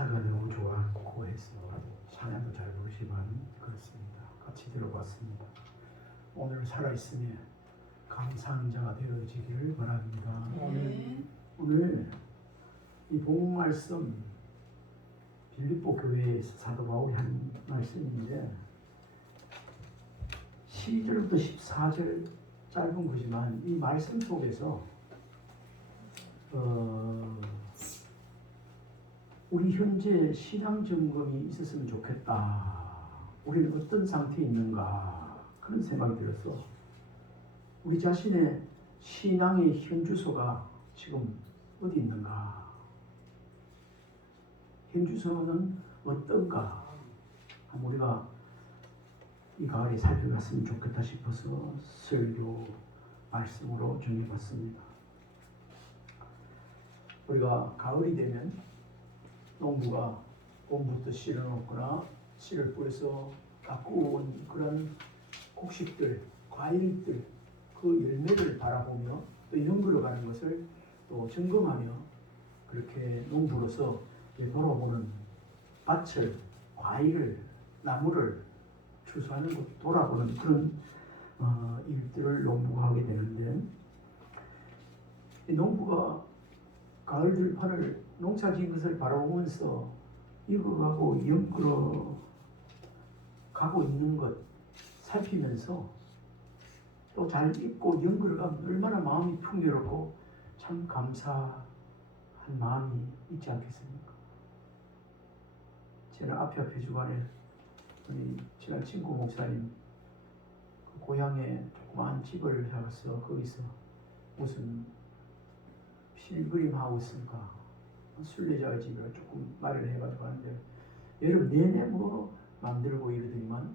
가사가 너무 좋았고 해서 찬양도 잘 부르시면 그렇습니다. 같이 들어봤습니다. 오늘 살아있으며 감사하는 자가 되어지기를 바랍니다. 오늘 이 복음 말씀 빌립보 교회에서 사도 바울이 한 말씀인데 12절부터 14절 짧은 거지만 이 말씀 속에서 우리 현재 신앙 점검이 있었으면 좋겠다. 우리는 어떤 상태에 있는가 그런 생각이 들었어. 우리 자신의 신앙의 현주소가 지금 어디 있는가? 현주소는 어떤가? 우리가 이 가을에 살펴봤으면 좋겠다 싶어서 설교 말씀으로 정해봤습니다. 우리가 가을이 되면 농부가 봄부터 씨를 넣거나 씨를 뿌려서 갖고 온 그런 곡식들, 과일들, 그 열매를 바라보며 또 연결해가는 것을 또 점검하며 그렇게 농부로서 돌아보는 밭을, 과일을, 나무를 추수하는 것, 돌아보는 그런 일들을 농부가 하게 되는데 이 농부가 가을 들판을 농사지은 것을 바라보면서 익어가고 연끌어 가고 있는 것 살피면서 또 잘 익고 연끌어가면 얼마나 마음이 풍요롭고 참 감사한 마음이 있지 않겠습니까? 저는 앞에 주간에 우리 친한 친구 목사님 그 고향에 조그마한 집을 잡았어. 거기서 무슨 필그림 하우스인가 순례자의 집을 조금 마련해가지고 하는데 여름 내내 뭐 만들고 이러더니만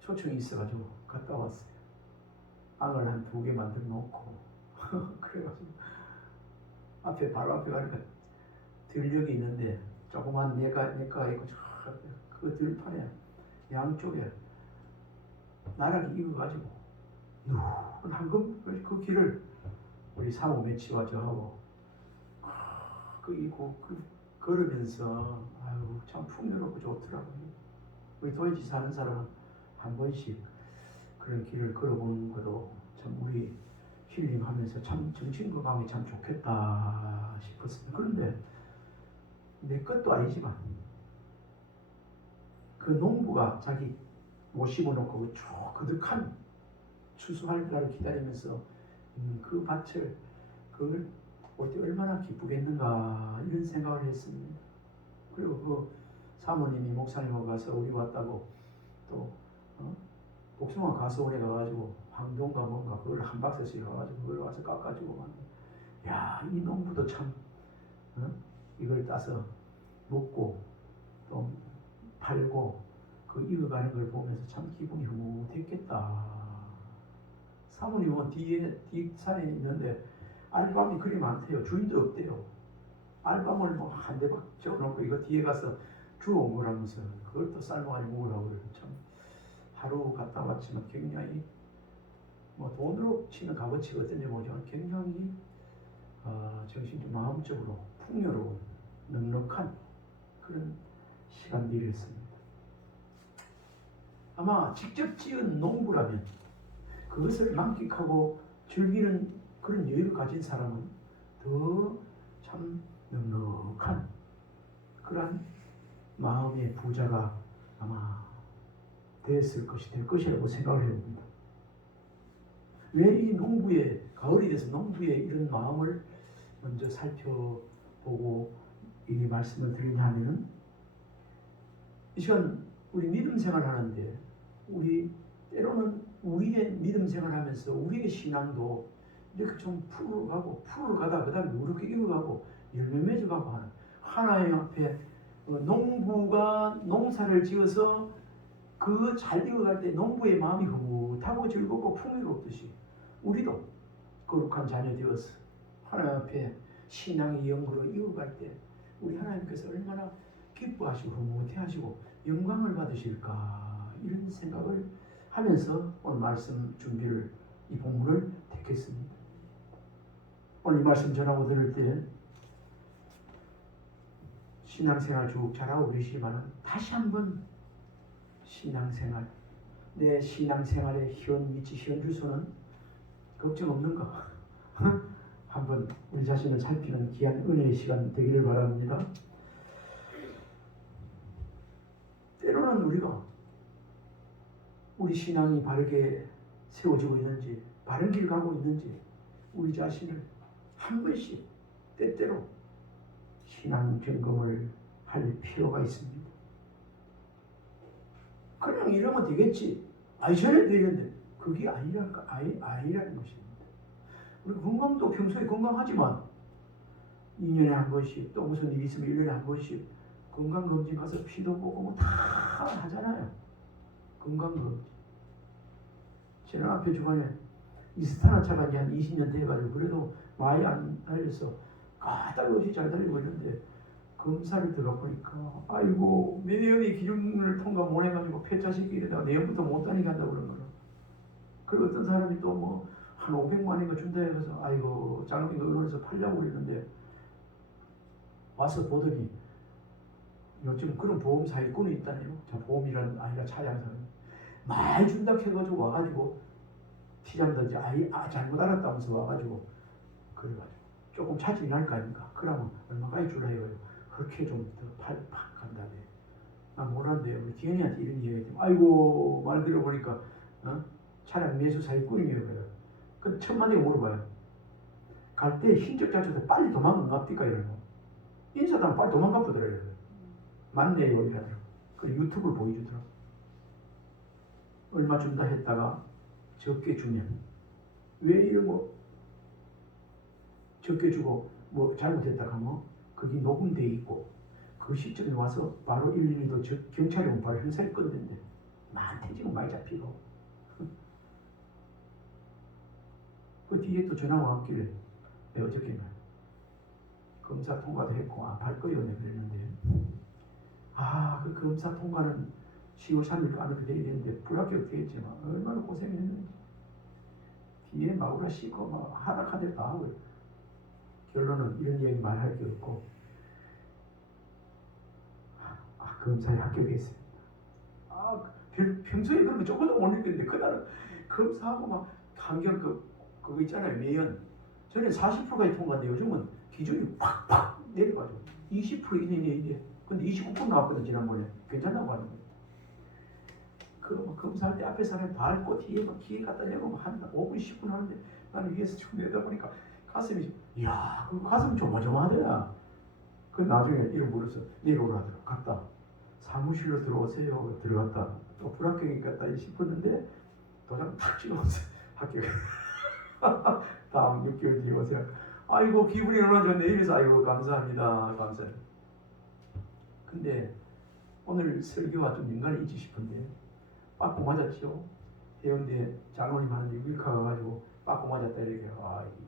초청이 있어가지고 갔다 왔어요. 빵을 한 2개 만들어 놓고 그래가지고 앞에 바로 앞에 가니까 들녘이 있는데 조그만 내가 있고 그 들판에 양쪽에 나락이 익어가지고 누런 황금 그 길을 우리 사모 매치와 저하고 걸으면서 아유 참 풍요롭고 좋더라고요. 우리 도인지 사는 사람은 한 번씩 그런 길을 걸어보는 것도 참 우리 힐링하면서 참 정신 건강에 참 좋겠다 싶었습니다. 그런데 내 것도 아니지만 그 농부가 자기 못 심어놓고 쭉 그득한 추수할 날을 기다리면서 그 밭을 그걸 볼 때 얼마나 기쁘겠는가 이런 생각을 했습니다. 그리고 그 사모님이 목사님하고 가서 우리 왔다고 또 복숭아 가서원에 가가지고 황동가 뭔가 그걸 한 박스씩 가가지고 그걸 와서 깎아주고 왔는데 야이 농부도 참 이걸 따서 먹고 또 팔고 그 익어가는 걸 보면서 참 기분이 흐뭇했겠다. 사모님은 뒷산에 있는데 알밤이 그리 많대요. 주인도 없대요. 알밤을 뭐 한 대박 쪄놓고 이거 뒤에 가서 주워온 거라면서 그걸 또 삶아가지고 먹으라고 그래서 참 하루 갔다 왔지만 굉장히 뭐 돈으로 치는 값어치가 어떤지 모르지만 굉장히 정신적 마음적으로 풍요로운 넉넉한 그런 시간들이었습니다. 아마 직접 지은 농부라면 그것을 만끽하고 즐기는 그런 여유를 가진 사람은 더 참 넉넉한 그런 마음의 부자가 아마 될 것이라고 생각을 해봅니다. 왜 이 농부의 가을이 돼서 농부의 이런 마음을 먼저 살펴보고 이 말씀을 드리냐 하면은 이 시간 우리 믿음 생활하는데 우리 때로는 우리의 믿음 생활하면서 우리의 신앙도 이렇게 좀 푸르르 가다 그 다음에 이렇게 익어가고 열매 맺어가고 하는 하나님 앞에 농부가 농사를 지어서 그 잘 익어갈 때 농부의 마음이 흐뭇하고 즐겁고 풍요롭듯이 우리도 거룩한 자녀 되어서 하나님 앞에 신앙의 연구로 이어갈 때 우리 하나님께서 얼마나 기뻐하시고 흐뭇해하시고 영광을 받으실까 이런 생각을 하면서 오늘 말씀 준비를 이 본문을 택했습니다. 오늘 이 말씀 전하고 들을 때 신앙생활 쭉 잘하고 계시지만 다시 한번 신앙생활, 내 신앙생활의 현 위치, 현 주소는 걱정 없는가? 한번 우리 자신을 살피는 귀한 은혜의 시간 되기를 바랍니다. 때로는 우리가 우리 신앙이 바르게 세워지고 있는지, 바른 길 가고 있는지 우리 자신을 한 번씩 때때로 신앙 점검을 할 필요가 있습니다. 그냥 이러면 되겠지. 저래 되는데 그게 아니라는 것입니다. 우리 건강도 평소에 건강하지만 2년에 한 번씩 또 무슨 일이 있으면 1년에 한 번씩 건강검진 가서 피도 보고 뭐 다 하잖아요. 건강검진. 지난 앞에 주간에 이스타나 차가 이제 한 20년 돼가지고 그래도 많이 안 달려서 까딱 없이 잘 달리고 있는데 검사를 들어가 보니까 아이고 내년이 기준을 통과 못 해가지고 폐차시키게 되다가 내년부터 못 다니게 한다고 그러는 거예요. 그리고 어떤 사람이 또 뭐 한 500만 원인가 준다 해서 아이고 장로님가 의원에서 팔려고 그랬는데 와서 보더니 요즘 그런 보험 사기꾼이 있다네요. 보험이란 아니라 차량사 많이 준다 해가지고 와가지고 피자든지 잘못 알았다면서 와가지고 그래가지고 조금 차질이 날 거 아닙니까? 그러면 얼마까지 주라 해요. 그렇게 좀 더 팍 간다네. 나 몰랐는데 우리 디언이한테 이런 얘기 했더니 아이고 말 들어보니까 차량 매수 사기꾼이에요. 그래. 그 천만에 물어봐요. 갈 때 흰적 자체도 빨리 도망간 갑니까? 이러고 인사도 빨리 도망가 보더래요. 맞네요 이러더라고. 그리고 유튜브를 보여주더라고. 얼마 준다 했다가 적게 주면 왜 이런 뭐 적게 주고 뭐 잘못했다 하면 그게 녹음돼 있고 그 시점에 와서 바로 112도 경찰이 오면 바로 형사를 건든데 많대 지금 많이 잡히고 그 뒤에 또 전화가 왔길래 어저께 말 검사 통과도 했고 안 팔 거예요 그랬는데 그 검사 통과는 10월 3일 안에 돼야 되는데 불합격 되겠지만 얼마나 고생했는지 뒤에 마구라 씻고 막 하락하대 하고 결론은 이런 얘기 말할 게 없고 검사에 합격했습니다. 평소에 그런 거 조금도 못 느꼈는데 그날은 검사하고 막 환경 그거 있잖아요 매연 전에 40%까지 통과인데 요즘은 기준이 팍팍 내려가지고 20% 이내에 이제 근데 29% 나왔거든 지난번에 괜찮다고 하는 거예요. 그 검사할 때 앞에 사람이 밟고 뒤에 막 기회 갖다 내고 한 5분 10분 하는데 나는 위에서 쭉 내다보니까 가슴이 이야 그 가슴 조마조마하더라. 그 나중에 이름 물어서 내려오라 하더라고. 갔다 사무실로 들어오세요. 들어갔다 또 불합격이겠다 싶었는데 도장 탁 찍어서 합격. 다음 6개월 뒤에 오세요. 아이고 기분이 얼마나 좋네. 이래서 아이고 감사합니다. 감사합니다. 근데 오늘 설교와 좀 연관이 있지 싶은데 빠꾸 맞았죠. 해운대 장로님 하는데 밀카 가가지고 빠꾸 맞았다 이렇게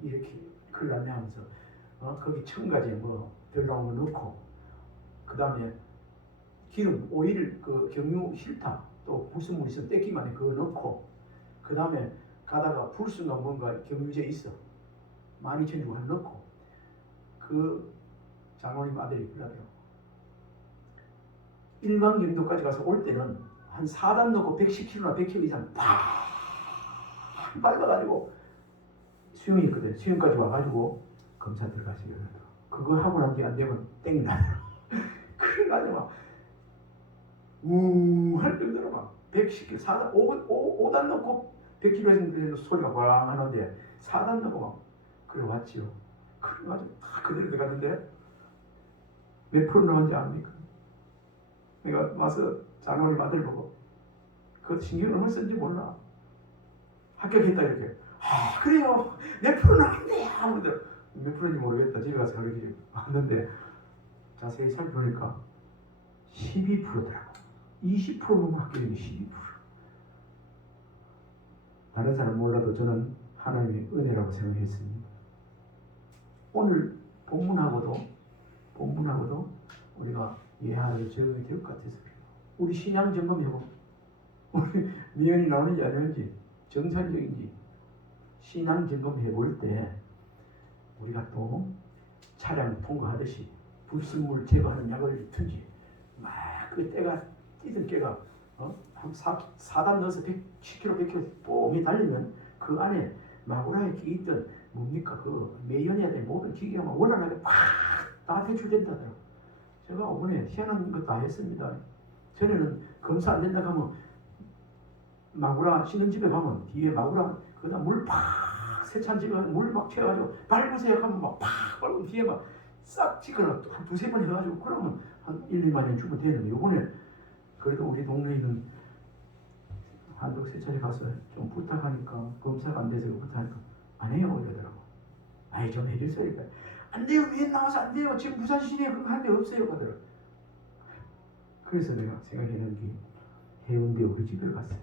이렇게 큰일 났네 하면서 거기 첨가제 뭐 들어간 거 넣고 그 다음에 기름 오일 그 경유 실타 또 불순물 있으면 떼기만 해 그거 넣고 그 다음에 가다가 불순가 뭔가 경유제 있어 12,000 주고 하나 넣고 그 장로님 아들이 그러더라고. 일반 경도까지 가서 올 때는 한 4단 넣고 110km나 100km 이상 팍 밟아가지고 수영이 있거든. 수영까지 와가지고 검사 들어가시게 그러더라고. 그거 하고 난 뒤에 안 되면 땡이 나더라고. 그래가지고 막 할 정도로 막 110km 4단 5단 넣고 100km에서 소리가 꽝 하는데 4단 넣고 막 그래 왔지요. 그래가지고 다 그대로 들어갔는데 몇 프로 나온지 압니까? 내가 와서 장로님 아들 보고 그것도 신경을 얼마나 쓴지 몰라. 합격했다 이렇게. 그래요. 몇 프로 나왔네. 아무도 몇 프로인지 모르겠다. 집에 가서 가르치고 왔는데 자세히 살펴보니까 12%더라고. 20%면 합격인데 12%. 다른 사람 몰라도 저는 하나님의 은혜라고 생각했습니다. 오늘 본문하고도 우리가 예하를 적용이 될 것 같아서 그래요. 우리 신앙 점검해보고 우리 미연이 나오는지 안 나오는지 정상적인지 신앙 점검해 볼 때 우리가 또 차량 통과하듯이 불순물 제거하는 약을 든지 막 그 때가 뛰던 깨가 한 4단 넣어서 10kg, 100kg 뽕이 달리면 그 안에 마구라에 끼 있던 뭡니까 그 매연해야 될 모든 기계가 막 원활하게 팍다 배출된다더라고. 제가 이번에 희한한 것 다 했습니다. 전에는 검사 안 된다고 하면 마구라 신혼집에 가면 뒤에 마구라 그다 물 팍 세찬집에 물 막 채워가지고 밟으세요 하면 막 팍 밟으면 뒤에 막 싹 찍거나 한 두세 번 해가지고 그러면 한 1, 2만 년 주면 되는데 요번에 그래도 우리 동네에 있는 한독 세차에 가서 좀 부탁하니까 검사가 안 돼서 부탁하니까 안 해요 이러더라고. 아이 좀 해주세요. 그러니까 안 돼요. 위에 나와서 안 돼요. 지금 부산 시내에 그거 한 데 없어요 하더라고. 그래서 내가 생각해낸 게 해운대 우리 집에 갔어요.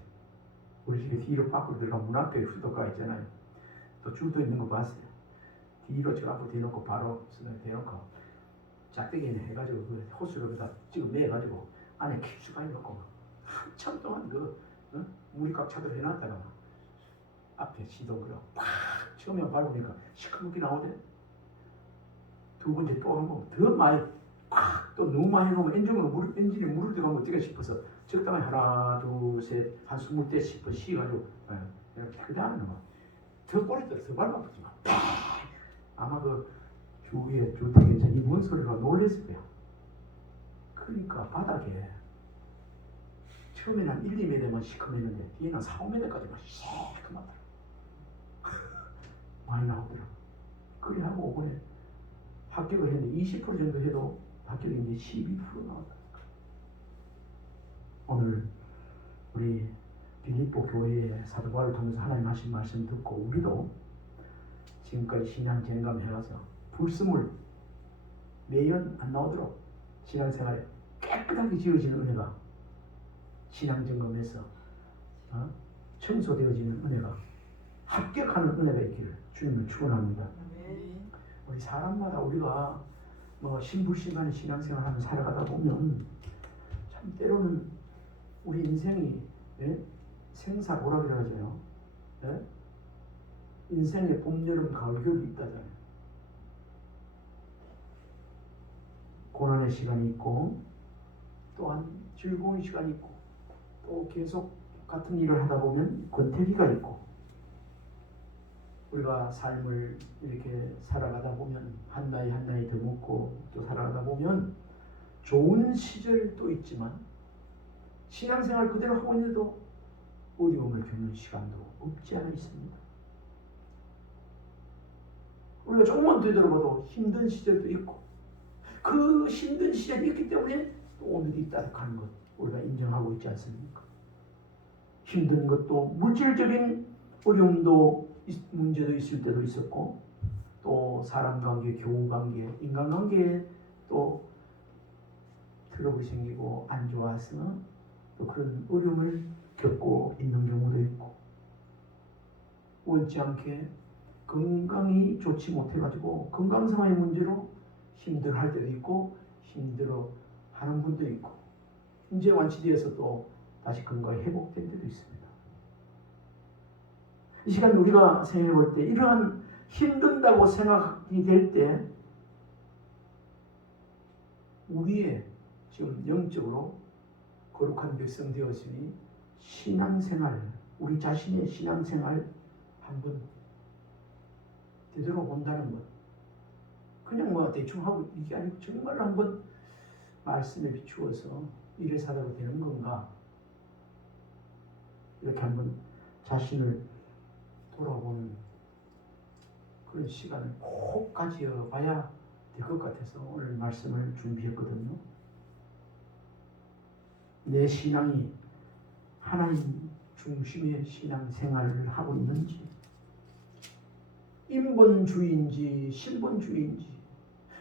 우리 집에 뒤로 밖으로 들어가 문 앞에 수도가 있잖아요. 또 줄도 있는 거 봤어요. 뒤로 저 앞으로 대놓고 바로 수도에 대놓고 짝대기에 해가지고 그 호수를 다 지금 매가지고 안에 깊숙하게 넣고 한참 동안 그 물이 꽉 차도록 해놨다가 앞에 시동그려 팍 처음에 밟으니까 시커멓게 나오대. 두 번째 또 한 번 더 많이 팍또 너무 많이 넣으면 엔진이 물을 들어가면 어떻게 싶어서 적당히 하나 둘 셋 한 20대 싶어 쉬가지고 이렇게 하는 거. 더 꼬리 들어서 밟아붙지 마. 아마 그 주위에 주택에서 이 뭔 소리가 놀랬을 거야. 그러니까 바닥에 처음에는 한 1, 2m만 시커매는데 뒤에는 4, 5m까지만 시커멓더라. 많이 나오더라. 그래 하고 5번에 합격을 했는데 20% 정도 해도 합격이 이제 12% 나왔다. 오늘 우리 빌립보 교회의 사도 바울을 통해서 하나님 하신 말씀 듣고 우리도 지금까지 신앙 점검해가서 불순물 매연 안 나오도록 신앙생활에 깨끗하게 지어지는 은혜가 신앙 점검에서 청소되어지는 은혜가 합격하는 은혜가 있기를 주님을 축원합니다. 우리 사람마다 우리가 뭐 신불신간의 신앙생활하며 살아가다 보면 참 때로는 우리 인생이 생사고락이라고 하잖아요. 인생의 봄, 여름, 가을, 겨울이 있다잖아요. 고난의 시간이 있고 또한 즐거운 시간이 있고 또 계속 같은 일을 하다 보면 권태기가 있고 우리가 삶을 이렇게 살아가다 보면 한 나이 한 나이 더 먹고 또 살아가다 보면 좋은 시절도 있지만 신앙생활 그대로 하고 있는데도 어려움을 겪는 시간도 없지 않아 있습니다. 우리가 조금만 되돌아봐도 힘든 시절도 있고 그 힘든 시절이 있기 때문에 또 오늘이 따뜻한 것 우리가 인정하고 있지 않습니까? 힘든 것도 물질적인 어려움도 문제도 있을 때도 있었고 또 사람관계, 교우관계, 인간관계에 또 트러블이 생기고 안 좋아서 또 그런 어려움을 겪고 있는 경우도 있고 원치 않게 건강이 좋지 못해가지고 건강 상황의 문제로 힘들어할 때도 있고 힘들어하는 분도 있고 이제 완치되어서 또 다시 건강이 회복될 때도 있습니다. 이 시간 우리가 생각해 볼 때 이러한 힘든다고 생각이 될 때 우리의 지금 영적으로 거룩한 백성 되었으니 신앙생활 우리 자신의 신앙생활 한번 되돌아본다는 것 그냥 뭐 대충 하고 이게 아니고 정말 한번 말씀에 비추어서 이래 살아도 되는 건가 이렇게 한번 자신을 돌아보는 그런 시간을 꼭 가져봐야 될 것 같아서 오늘 말씀을 준비했거든요. 내 신앙이 하나님 중심의 신앙생활을 하고 있는지 인본주의인지 신본주의인지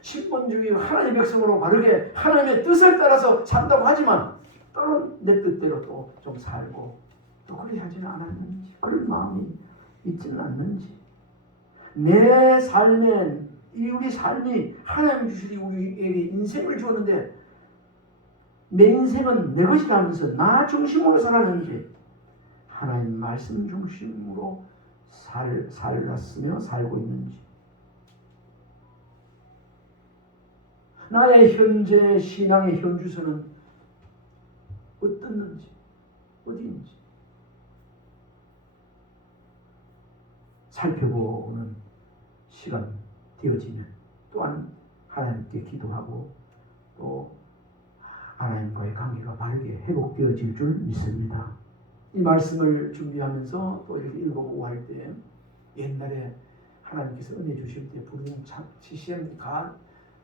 신본주의 하나님의 백성으로 바르게 하나님의 뜻을 따라서 산다고 하지만 또는 내 뜻대로 또 좀 살고 또 그리 하지는 않았는지 그런 마음이 있지는 않는지 내 삶에 우리 삶이 하나님 주시니 우리에게 인생을 주었는데 내 인생은 내 것이라면서 나 중심으로 살았는지 하나님 말씀 중심으로 살았으며 살고 있는지 나의 현재 신앙의 현주소는 어떻는지, 어디인지 살펴보는 시간 되어지면 또한 하나님께 기도하고 또 하나님과의 관계가 바르게 회복되어질 줄 믿습니다. 이 말씀을 준비하면서 또 이렇게 읽어보고 할 때 옛날에 하나님께서 은혜 주실 때 부르는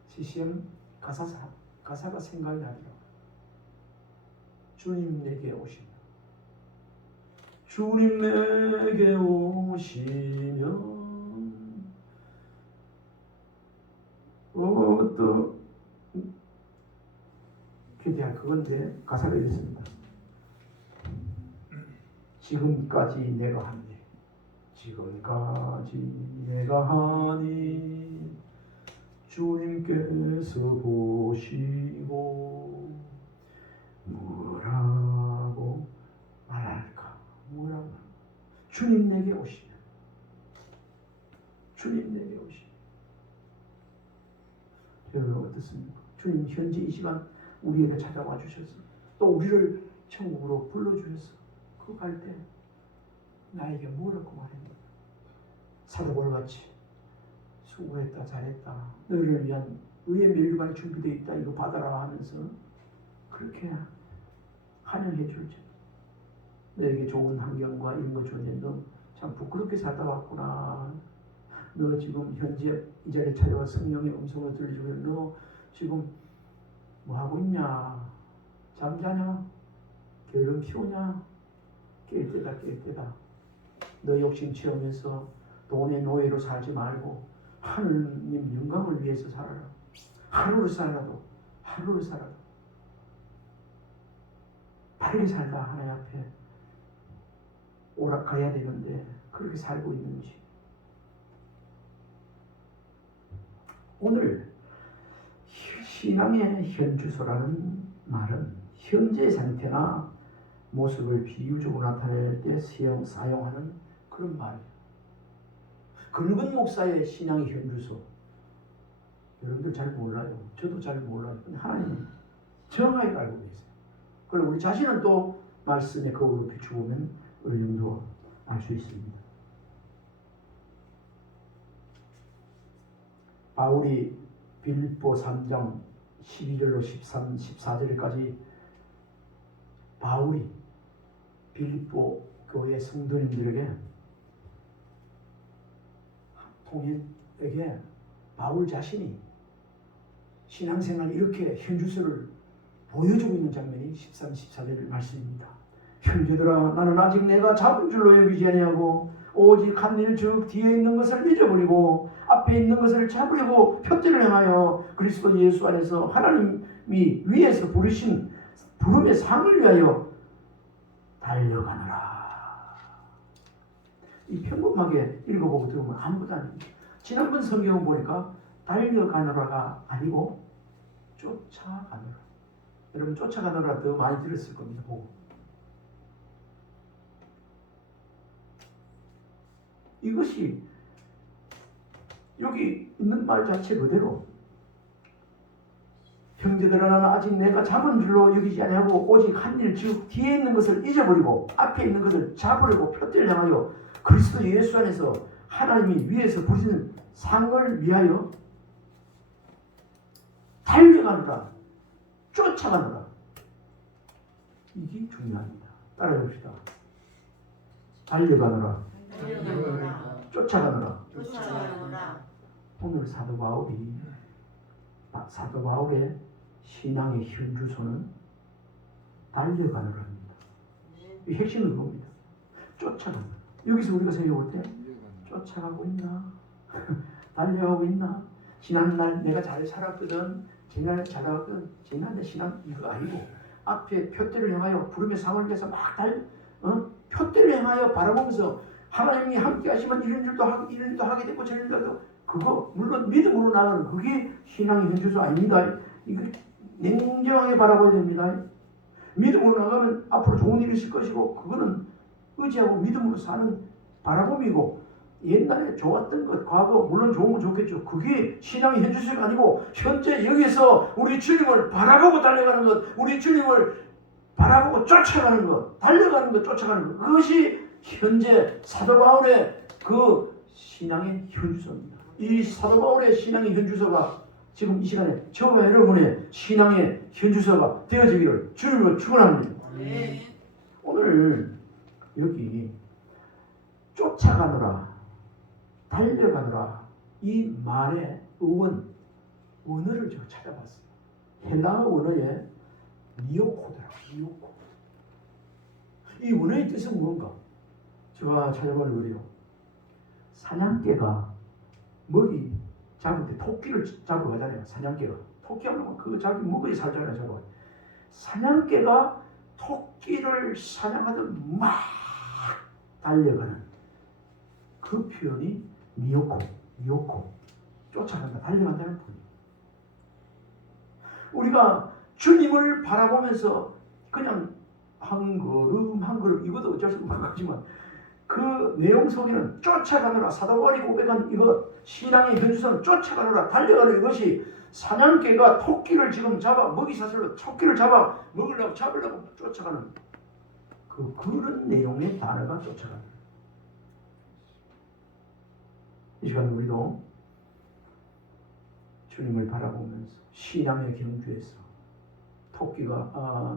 CCM 가사가 생각이 나더라고요. 주님 내게 오시면, 주님 내게 오시면 또 기대할 그건데 가사가 이렇습니다. 지금까지 내가 한 일, 지금까지 내가 한 일, 주님께서 보시고 뭐라고 말할까? 뭐라고? 주님 내게 오시면, 주님 내게 오시면. 여러분 어떻습니까? 주님 현재 이 시간 우리에게 찾아와 주셔서 또 우리를 천국으로 불러주셔서 그 갈 때 나에게 뭐라고 말합니까? 사도벌같이 수고했다, 잘했다, 너희를 위한 의의 면류관이 준비되어 있다, 이거 받아라 하면서 그렇게 환영해 줄지. 너에게 좋은 환경과 이런 거 주는데 너 참 부끄럽게 살다 왔구나. 너 지금 현재 이 자리에 찾아와 성령의 음성을 들려주고 너 지금 뭐 하고 있냐? 잠자냐? 게으름 피우냐? 깰 때다, 깰 때다. 너 욕심 채우면서 돈의 노예로 살지 말고 하느님 영광을 위해서 살아라. 하루를 살아도 바르게 살다 하나님 앞에 오락가야 되는데 그렇게 살고 있는지. 오늘 신앙의 현주소라는 말은 현재 상태나 모습을 비유적으로 나타낼 때 사용하는 그런 말이에요. 긁은 목사의 신앙의 현주소, 여러분들 잘 몰라요. 저도 잘 몰라요. 근데 하나님은 정확하게 알고 계세요. 그리고 우리 자신은 또 말씀의 거울로 비추보면 어느 정도 알 수 있습니다. 바울이 빌립보 3장 12절로 13, 14절까지 바울이 빌립보 교회 성도님들에게 통일에게 바울 자신이 신앙생활 이렇게 현주소를 보여주고 있는 장면이 13, 14절 말씀입니다. 형제들아, 나는 아직 내가 잡은 줄로 여기지 아니하고 오직 한 일 즉 뒤에 있는 것을 잊어버리고 앞에 있는 것을 잡으려고 표대를 향하여 그리스도 예수 안에서 하나님이 위에서 부르신 부름의 상을 위하여 달려가느라. 이 평범하게 읽어보고 들으면 아무것도 아닙니다. 지난번 성경을 보니까 달려가느라가 아니고 쫓아가느라. 여러분 쫓아가느라 더 많이 들었을 겁니다. 보고. 이것이 여기 있는 말 자체 그대로 형제들아, 나는 아직 내가 잡은 줄로 여기지 아니하고 오직 한 일 즉 뒤에 있는 것을 잊어버리고 앞에 있는 것을 잡으려고 표대를 향하여 그리스도 예수 안에서 하나님이 위에서 부르시는 상을 위하여 달려가느라, 쫓아가느라. 이게 중요합니다. 따라해봅시다. 달려가느라, 쫓아가느라. 오늘 사도 바울의 신앙의 현주소는 달려가느라입니다. 이 핵심은 뭡니다? 쫓아가느라. 여기서 우리가 생각해볼 때 쫓아가고 있나? 달려가고 있나? 지난날 내가 잘 살았거든, 지난날 잘 살았거든, 지난날 신앙 이거 아니고 앞에 표대를 향하여 부름의 상을 위해서 막 표대를 향하여 바라보면서 하나님이 함께 하시면 이런 일도 하게 되고 저런 일도 하고, 그거 물론 믿음으로 나가는 그게 신앙의 현주소 아닙니다. 이거 냉정하게 바라봐야 됩니다. 믿음으로 나가면 앞으로 좋은 일이 있을 것이고 그거는 의지하고 믿음으로 사는 바라봄이고, 옛날에 좋았던 것, 과거 물론 좋은 건 좋겠죠. 그게 신앙의 현주소가 아니고 현재 여기서 우리 주님을 바라보고 달려가는 것, 우리 주님을 바라보고 쫓아가는 것, 달려가는 것, 쫓아가는 것, 그것이 현재 사도 바울의 그 신앙의 현주소입니다. 이 사도 바울의 신앙의 현주소가 지금 이 시간에 저와 여러분의 신앙의 현주소가 되어지기를 주님으로 축원합니다. 오늘 여기 쫓아가노라, 달려가노라 이 말의 원어를 제가 찾아봤어요. 헬라어 원어에 니오코더라. 니오코. 이 원어의 뜻은 뭔가? 제가 찾아보는 거예요. 사냥개가 먹이 잡을 때 토끼를 잡으러 가잖아요. 사냥개가 토끼하면 그 자기 먹이 살잖아요. 잡아. 사냥개가 토끼를 사냥하듯 막 달려가는 그 표현이 니오코, 쫓아간다, 달려간다는 표현. 우리가 주님을 바라보면서 그냥 한 걸음 이것도 어쩔 수 없는 거지만 그 내용 속에는 쫓아가느라, 사도 바울이 고백한 이거 신앙의 현주소는 쫓아가느라 달려가는 이것이 사냥개가 토끼를 지금 잡아 먹이 사슬로 토끼를 잡아 잡으려고 쫓아가는 그런 내용의 단어가 쫓아가는. 이 시간 우리도 주님을 바라보면서 신앙의 경주에서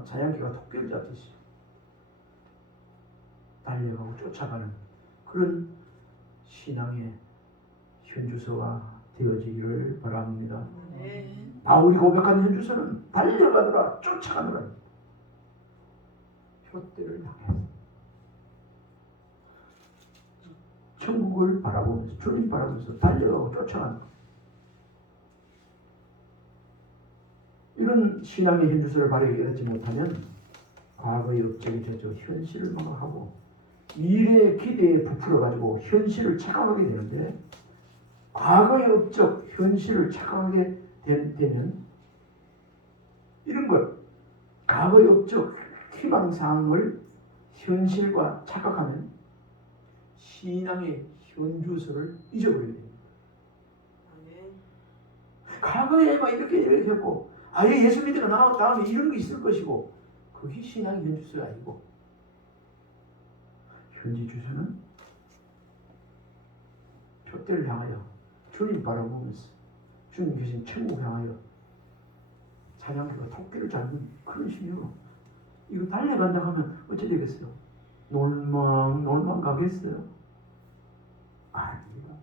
사냥개가 토끼를 잡듯이 달려가고 쫓아가는 그런 신앙의 현주소가 되어지기를 바랍니다. 바울이 고백한 현주소는 달려가더라, 쫓아가더라. 표대를 향해서 천국을 바라보면서 주님 바라보면서 달려가고 쫓아간다. 이런 신앙의 현주소를 발휘하지 못하면 과거의 업적이 되죠. 현실을 망하고 미래의 기대에 부풀어가지고 현실을 착각하게 되는데, 과거의 업적, 현실을 착각하게 되면 이런 것, 과거의 업적, 희망사항을 현실과 착각하면 신앙의 현주소를 잊어버리게 됩니다. 과거에 막 이렇게 했고 아예 예수 믿으러 나온 다음에 이런 게 있을 것이고, 그게 신앙의 현주소가 아니고, 현재 주소는 표대를 향하여 주님 바라보면서 주님 계신 천국 향하여 사냥개가 토끼를 잡는 그런 심령으로 이거 달려간다 하면 어찌 되겠어요? 놀만 가겠어요? 아닙니다.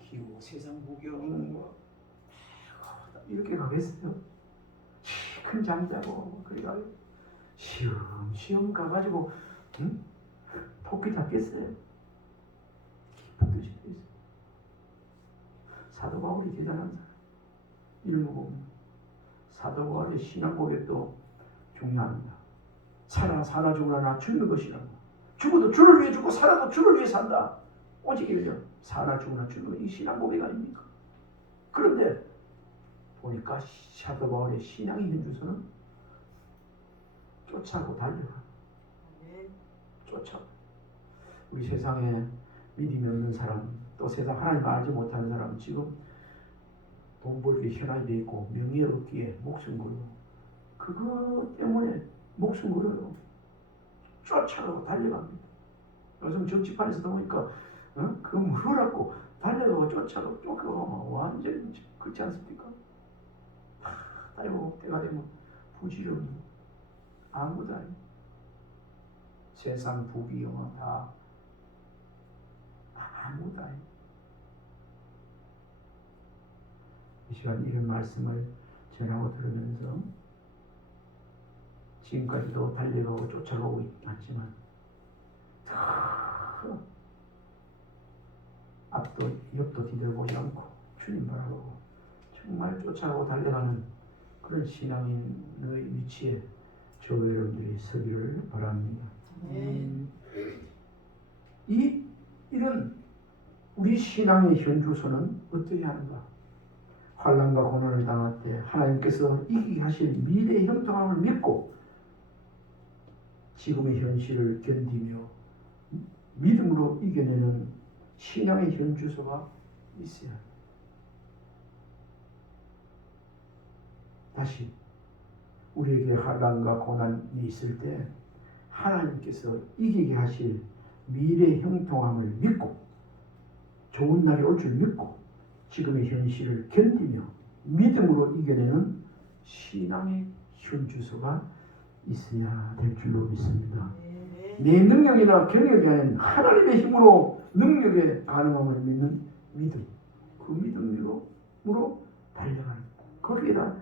기호 세상 구경 이렇게 가겠어요? 큰 잠자고 그래가 시험 가가지고 토끼 잡겠어요? 기쁜 듯이 있어요. 사도 바울이 대단한 사람. 일무봅니다. 사도 바울의 신앙 고백도 중요합니다. 살아 죽으나 나 죽는 것이라고. 죽어도 주를 위해 죽고 살아도 주를 위해 산다. 오직 일요. 살아 죽으나 죽는 이 신앙 고백 아닙니까? 그런데 보니까 사도 바울의 신앙의 현주소는 쫓아고 달려가. 쫓아. 우리 세상에 믿음이 없는 사람, 또 세상 하나님을 알지 못하는 사람, 지금 돈 벌기에 현안이 돼 있고 명예 얻기에 목숨 걸고, 그거 때문에 목숨 걸어요. 쫓아가고 달려갑니다. 요즘 정치판에서 보니까 그거 물으라고 달려가고 쫓아가고 완전 그렇지 않습니까? 달려가고 때가 되면 부지런히 아무도 아니에요. 세상 부귀 영화 다 아무도 아니에요. 이 시간 이런 말씀을 전하고 들으면서 지금까지도 달려가고 쫓아가고 있지만 앞도 옆도 뒤돌아보지 않고 주님 바라보고 정말 쫓아가고 달려가는 그런 신앙인의 위치에 저 여러분들이 서기를 바랍니다. 이런 우리 신앙의 현주소는 어떻게 하는가? 환난과 고난을 당할 때 하나님께서 이기게 하실 미래의 형통함을 믿고 지금의 현실을 견디며 믿음으로 이겨내는 신앙의 현주소가 있어야 합니다. 다시 우리에게 환난과 고난이 있을 때 하나님께서 이기게 하실 미래 형통함을 믿고 좋은 날이 올 줄 믿고 지금의 현실을 견디며 믿음으로 이겨내는 신앙의 현주소가 있어야 될 줄로 믿습니다. 내 능력이나 경력이 아닌 하나님의 힘으로 능력에 가능함을 믿는 믿음, 그 믿음으로 달려가는 거기에다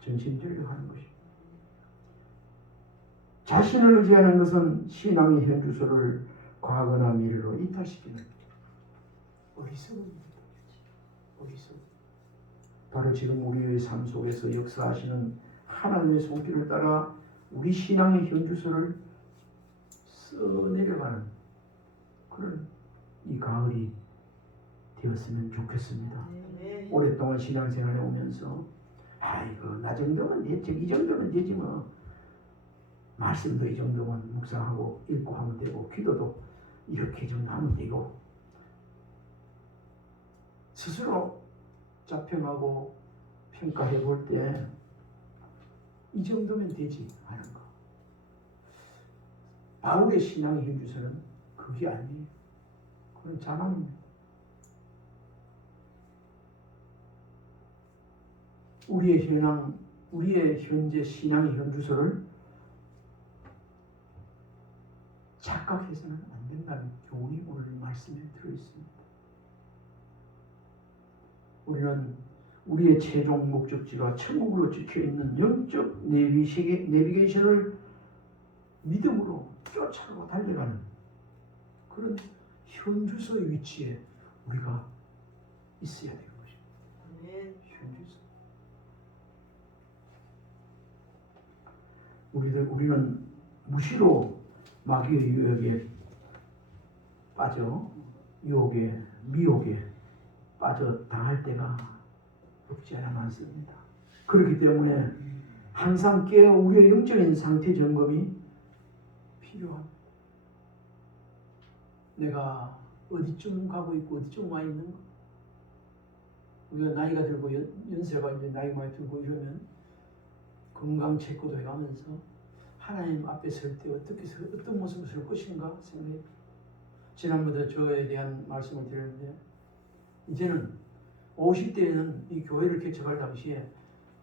전심전력하는 것입니다. 자신을 의지하는 것은 신앙의 현주소를 과거나 미래로 이탈시키는 어리석음입니다. 어리석음. 바로 지금 우리의 삶 속에서 역사하시는 하나님의 손길을 따라 우리 신앙의 현주소를 써내려가는 그런 이 가을이 되었으면 좋겠습니다. 오랫동안 신앙생활에 오면서 아이고 나 정도면 되지, 이 정도면 되지 뭐. 말씀도 이 정도면 묵상하고 읽고 하면 되고 기도도 이렇게 정도 하면 되고 스스로 자평하고 평가해 볼 때 이 정도면 되지 하는 거. 바울의 신앙의 현주소는 그게 아니에요. 그건 자만입니다. 우리의 현재 신앙의 현주소를 착각해서는 안 된다는 교훈이 오늘 말씀에 들어있습니다. 우리는 우리의 최종 목적지가 천국으로 찍혀있는 영적 내비게이션을 믿음으로 쫓아가고 달려가는 그런 현주소의 위치에 우리가 있어야 되는 것입니다. 현주소. 우리는 무시로 마귀의 유혹에 빠져 유혹에 미혹에 빠져 당할 때가 없지 않아 많습니다. 그렇기 때문에 항상 깨어 우리의 영적인 상태 점검이 필요합니다. 내가 어디쯤 가고 있고 어디쯤 와 있는가? 우리가 나이가 들고 연세가 이제 나이 많이 들고 이러면 건강 체크도 해가면서 하나님 앞에 설 때 어떤 모습을 설 것인가 생각해. 지난번에 저에 대한 말씀을 드렸는데 이제는 50대에는 이 교회를 개척할 당시에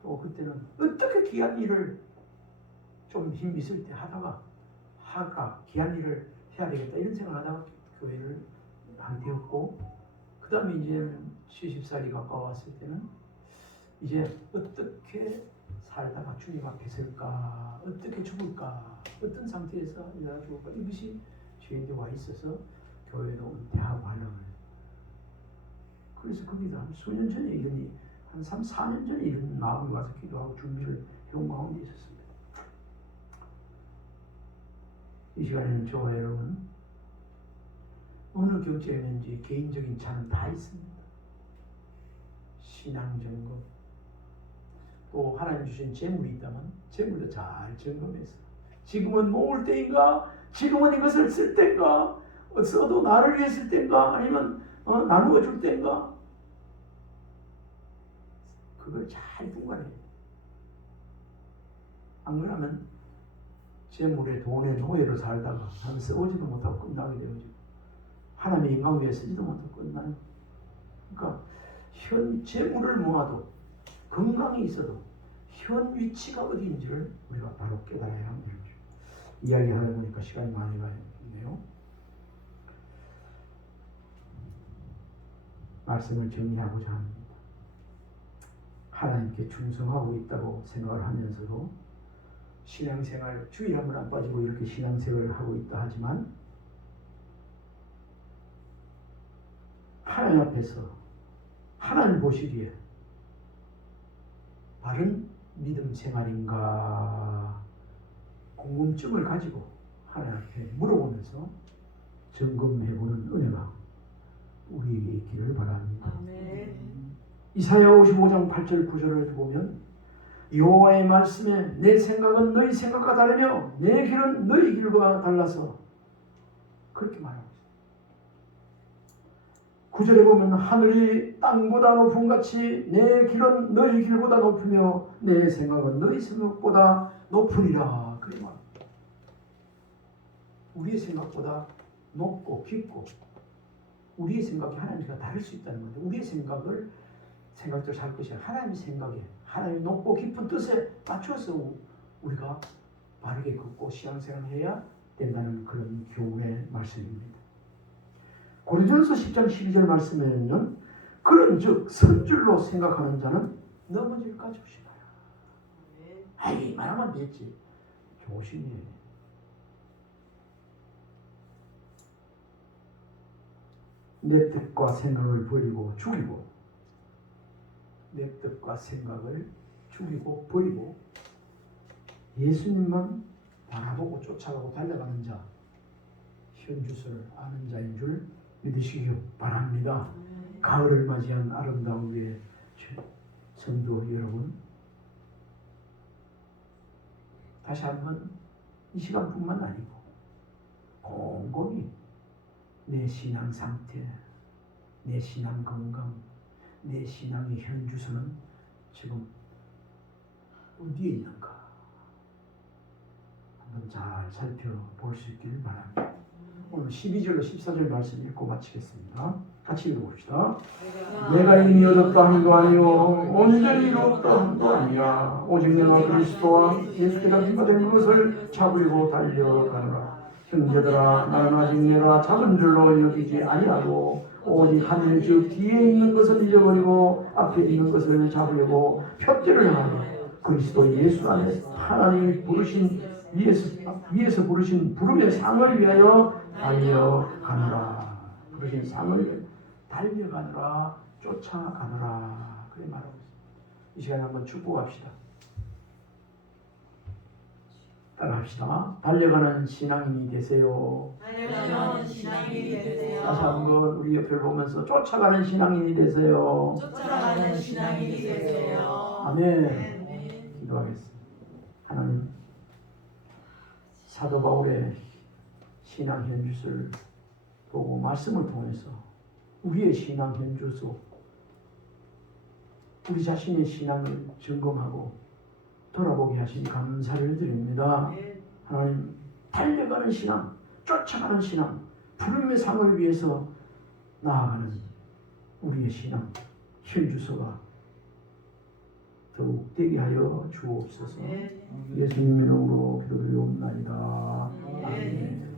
또 그때는 어떻게 귀한 일을 좀 힘 있을 때 하다가 귀한 일을 해야 되겠다 이런 생각을 하다가 교회를 하게 되었고 그 다음에 이제는 70살이 가까웠을 때는 이제 어떻게 살다가 주님 앞에 설까 어떻게 죽을까 어떤 상태에서 내가 죽을까 이것이 저에게 와 있어서 교회로 은퇴하고 하려고 해요. 그래서 거기다 한 수년 전에 이런 한 3, 4년 전에 이런 마음이 와서 기도하고 준비를 해온 가운데 있었습니다. 이 시간에는 저와 여러분 어느 경지에는지 개인적인 차는 다 있습니다. 신앙 점검 또 하나님 주신 재물이 있다면 재물도 잘 점검해서 지금은 모을 때인가 지금은 이것을 쓸 때인가 써도 나를 위해 쓸 때인가 아니면 나누어 줄 때인가 그걸 잘 분간해야 돼. 안 그러면 재물의 돈의 노예로 살다가 한 써오지도 못하고 끝나게 되어지고 하나님의 영광 위에 쓰지도 못하고 끝나는. 그러니까 현 재물을 모아도 건강이 있어도 현 위치가 어디인지를 우리가 바로 깨달아야 합니다. 이야기하다 보니까 시간이 많이 가네요. 말씀을 정리하고자 합니다. 하나님께 충성하고 있다고 생각을 하면서도 신앙생활 주일 한 번 안 빠지고 이렇게 신앙생활을 하고 있다 하지만 하나님 앞에서 하나님 보시기에 바른 믿음 생활인가 궁금증을 가지고 하나님 앞에 물어보면서 점검해보는 은혜가 우리에게 있기를 바랍니다. 아멘. 이사야 55장 8절 9절을 보면 여호와의 말씀에 내 생각은 너희 생각과 다르며 내 길은 너희 길과 달라서 그렇게 말하고 있습니다. 9절에 보면 하늘이 땅보다 높은 같이 내 길은 너희 길보다 높으며 내 생각은 너희 생각보다 높으리라. 그래 말. 우리의 생각보다 높고 깊고 우리의 생각이 하나님과 다를 수 있다는 거죠. 우리의 생각대로 살 것이 아니라 하나님의 생각에 하나님의 높고 깊은 뜻에 맞춰서 우리가 바르게 걷고 신앙생활을 해야 된다는 그런 교훈의 말씀입니다. 고린도전서 10장 12절 말씀에는요. 그런즉 선줄로 생각하는 자는 넘어질까 조심하라. 아이 말하면 되지. 조심해. 내 뜻과 생각을 버리고 죽이고 내 뜻과 생각을 죽이고 버리고 예수님만 바라보고 쫓아가고 달려가는 자 현주소를 아는 자인 줄 믿으시기 바랍니다. 가을을 맞이한 아름다운 우리의 성도 여러분, 다시 한번 이 시간뿐만 아니고 곰곰이 내 신앙 상태, 내 신앙 건강, 내 신앙의 현주소는 지금 어디에 있는가 한번 잘 살펴볼 수 있길 바랍니다. 오늘 12절로 14절 말씀 읽고 마치겠습니다. 같이 읽어봅시다. 내가 이미 얻었다 함도 아니요 온전히 이루었다 함도 아니야. 오직 내가 그리스도와 예수께서 힘받은 것을 잡으려고 달려가노라. 형제들아 나는 아직 내가 작은 줄로 여기지 아니하고 오직 한 일 즉 뒤에 있는 것을 잊어버리고 앞에 있는 것을 잡으려고 홧대를 하며 그리스도 예수 안에 하나님이 위에서 부르신 부름의 상을 위하여 달려가노라. 부르신 상을 달려가노라, 쫓아가노라. 그렇게 말하고 있습니다. 이 시간에 한번 축복합시다. 따라합시다. 달려가는 신앙인이 되세요. 달려가는 신앙인이 되세요. 다시 한번 우리 옆을 보면서 쫓아가는 신앙인이 되세요. 쫓아가는 신앙인이 되세요. 아멘. 기도하겠습니다. 하나님, 사도 바울의 신앙 현주소를 보고 말씀을 통해서 우리의 신앙 현주소, 우리 자신의 신앙을 점검하고 돌아보게 하신 감사를 드립니다. 하나님, 달려가는 신앙, 쫓아가는 신앙, 부름의 상을 위해서 나아가는 우리의 신앙 현주소가 더욱 되게 하여 주옵소서. 예수님의 이름으로 기도드리옵나이다. 아멘.